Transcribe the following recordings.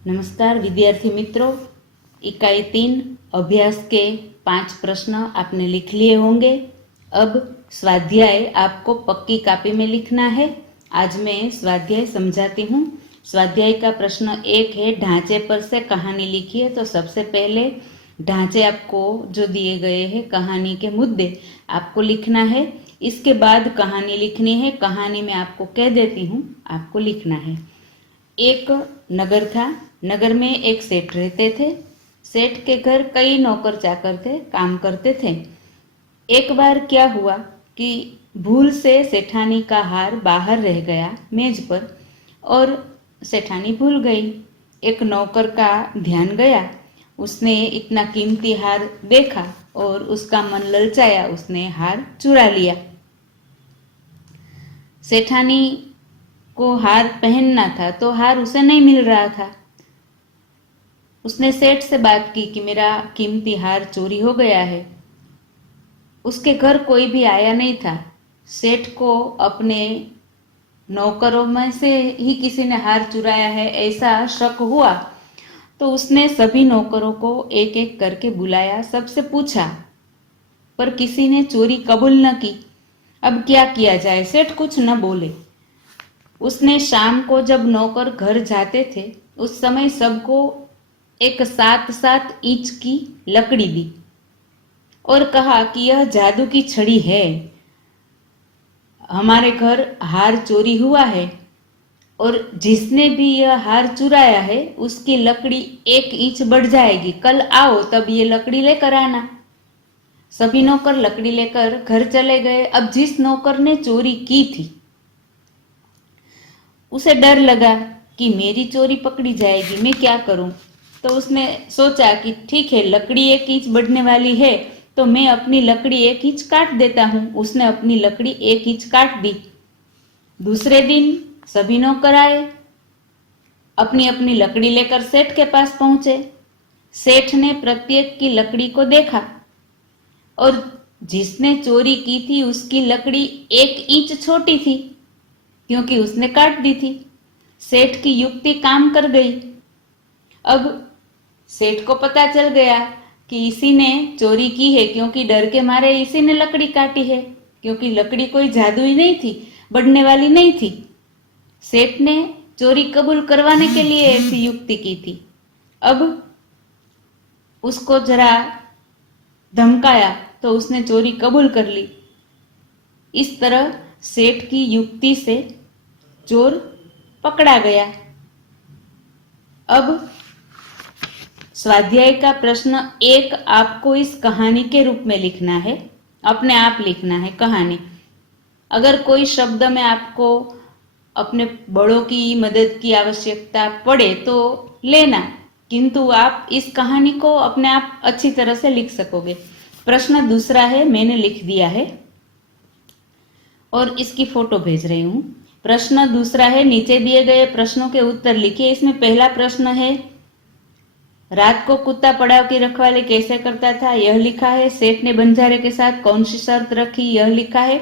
नमस्कार विद्यार्थी मित्रों, इकाई 3 अभ्यास के 5 प्रश्न आपने लिख लिए होंगे। अब स्वाध्याय आपको पक्की कॉपी में लिखना है। आज मैं स्वाध्याय समझाती हूँ। स्वाध्याय का प्रश्न 1 है, ढांचे पर से कहानी लिखिए। तो सबसे पहले ढांचे आपको जो दिए गए हैं, कहानी के मुद्दे आपको लिखना है। इसके बाद कहानी लिखनी है। कहानी में आपको कह देती हूँ, आपको लिखना है। एक नगर था। नगर में एक सेठ रहते थे। सेठ के घर कई नौकर चाकर थे, काम करते थे। एक बार क्या हुआ कि भूल से सेठानी का हार बाहर रह गया मेज पर और सेठानी भूल गई। एक नौकर का ध्यान गया। उसने इतना कीमती हार देखा और उसका मन ललचाया। उसने हार चुरा लिया। सेठानी को हार पहनना था तो हार उसे नहीं मिल रहा था। उसने सेठ से बात की कि मेरा कीमती हार चोरी हो गया है। उसके घर कोई भी आया नहीं था। सेठ को अपने नौकरों में से ही किसी ने हार चुराया है ऐसा शक हुआ। तो उसने सभी नौकरों को एक एक करके बुलाया, सबसे पूछा, पर किसी ने चोरी कबूल न की। अब क्या किया जाए? सेठ कुछ न बोले। उसने शाम को जब नौकर घर जाते थे उस समय सबको एक 7-7 इंच की लकड़ी दी और कहा कि यह जादू की छड़ी है। हमारे घर हार चोरी हुआ है और जिसने भी यह हार चुराया है उसकी लकड़ी 1 इंच बढ़ जाएगी। कल आओ तब ये लकड़ी लेकर आना। सभी नौकर लकड़ी लेकर घर चले गए। अब जिस नौकर ने चोरी की थी उसे डर लगा कि मेरी चोरी पकड़ी जाएगी, मैं क्या करूं। तो उसने सोचा कि ठीक है, लकड़ी 1 इंच बढ़ने वाली है तो मैं अपनी लकड़ी 1 इंच काट देता हूं। उसने अपनी लकड़ी 1 इंच काट दी। दूसरे दिन सभी नौकर आए, अपनी अपनी लकड़ी लेकर सेठ के पास पहुंचे। सेठ ने प्रत्येक की लकड़ी को देखा और जिसने चोरी की थी उसकी लकड़ी 1 इंच छोटी थी क्योंकि उसने काट दी थी। सेठ की युक्ति काम कर गई। अब सेठ को पता चल गया कि इसी ने चोरी की है क्योंकि डर के मारे इसी ने लकड़ी काटी है, क्योंकि लकड़ी कोई जादुई नहीं थी, बढ़ने वाली नहीं थी। सेठ ने चोरी कबूल करवाने के लिए ऐसी युक्ति की थी। अब उसको जरा धमकाया तो उसने चोरी कबूल कर ली। इस तरह सेठ की युक्ति से चोर पकड़ा गया। अब स्वाध्याय का प्रश्न 1 आपको इस कहानी के रूप में लिखना है, अपने आप लिखना है कहानी। अगर कोई शब्द में आपको अपने बड़ों की मदद की आवश्यकता पड़े तो लेना, किंतु आप इस कहानी को अपने आप अच्छी तरह से लिख सकोगे। प्रश्न दूसरा है, मैंने लिख दिया है और इसकी फोटो भेज रही हूं। प्रश्न दूसरा है, नीचे दिए गए प्रश्नों के उत्तर लिखिए। इसमें पहला प्रश्न है, रात को कुत्ता पड़ाव की रखवाली कैसे करता था, यह लिखा है। सेठ ने बंजारे के साथ कौन सी शर्त रखी, यह लिखा है।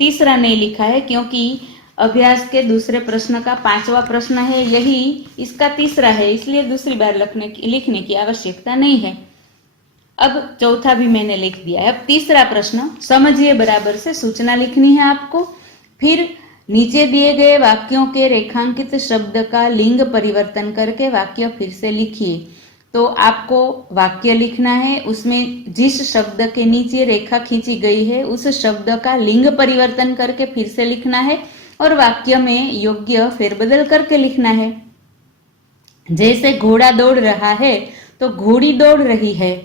तीसरा नहीं लिखा है क्योंकि अभ्यास के दूसरे प्रश्न का 5वां प्रश्न है, यही इसका तीसरा है, इसलिए दूसरी बार लिखने की आवश्यकता नहीं है। अब चौथा भी मैंने लिख दिया है। अब तीसरा प्रश्न, समझिए बराबर से सूचना लिखनी है आपको। फिर नीचे दिए गए वाक्यों के रेखांकित शब्द का लिंग परिवर्तन करके वाक्य फिर से लिखिए। तो आपको वाक्य लिखना है, उसमें जिस शब्द के नीचे रेखा खींची गई है उस शब्द का लिंग परिवर्तन करके फिर से लिखना है और वाक्य में योग्य फेरबदल करके लिखना है। जैसे घोड़ा दौड़ रहा है तो घोड़ी दौड़ रही है।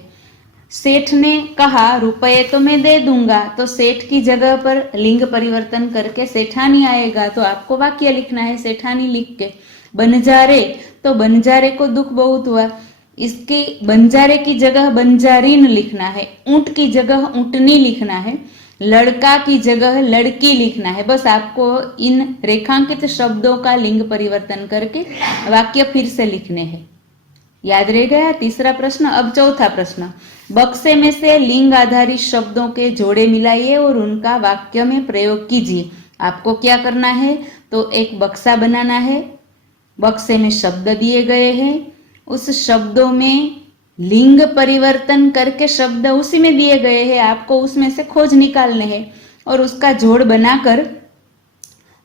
सेठ ने कहा रुपए तो मैं दे दूंगा, तो सेठ की जगह पर लिंग परिवर्तन करके सेठानी आएगा, तो आपको वाक्य लिखना है सेठानी लिख के। बंजारे, तो बंजारे को दुख बहुत हुआ, इसकी बंजारे की जगह बंजारीन लिखना है। ऊंट की जगह ऊंटनी लिखना है। लड़का की जगह लड़की लिखना है। बस आपको इन रेखांकित शब्दों का लिंग परिवर्तन करके वाक्य फिर से लिखने हैं। याद रह गया तीसरा प्रश्न। अब चौथा प्रश्न, बक्से में से लिंग आधारित शब्दों के जोड़े मिलाइए और उनका वाक्य में प्रयोग कीजिए। आपको क्या करना है, तो एक बक्सा बनाना है, बक्से में शब्द दिए गए हैं, उस शब्दों में लिंग परिवर्तन करके शब्द उसी में दिए गए हैं, आपको उसमें से खोज निकालने हैं और उसका जोड़ बनाकर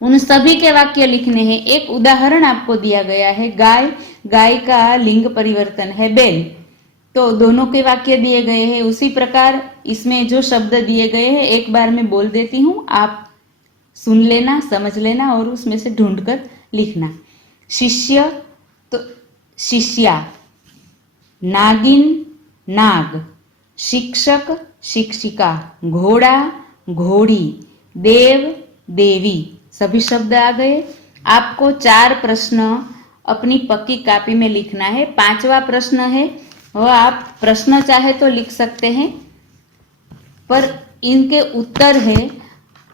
उन सभी के वाक्य लिखने हैं। एक उदाहरण आपको दिया गया है, गाय, गाय का लिंग परिवर्तन है बैल, तो दोनों के वाक्य दिए गए हैं। उसी प्रकार इसमें जो शब्द दिए गए हैं एक बार मैं बोल देती हूँ, आप सुन लेना, समझ लेना और उसमें से ढूंढकर लिखना। शिष्य तो शिष्या, नागिन नाग, शिक्षक शिक्षिका, घोड़ा घोड़ी, देव देवी, सभी शब्द आ गए। आपको 4 प्रश्न अपनी पक्की कॉपी में लिखना है। 5वां प्रश्न है वह आप प्रश्न चाहे तो लिख सकते हैं, पर इनके उत्तर है,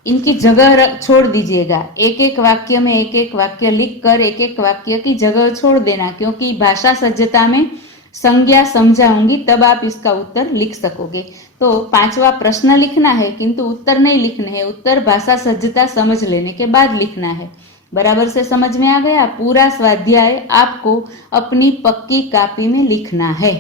इनकी जगह छोड़ दीजिएगा। एक एक वाक्य में एक एक वाक्य लिखकर एक एक वाक्य की जगह छोड़ देना, क्योंकि भाषा सज्जता में संज्ञा समझाऊंगी तब आप इसका उत्तर लिख सकोगे। तो 5वां प्रश्न लिखना है किंतु उत्तर नहीं लिखने हैं, उत्तर भाषा सज्जता समझ लेने के बाद लिखना है। बराबर से समझ में आ गया? पूरा स्वाध्याय आपको अपनी पक्की कॉपी में लिखना है।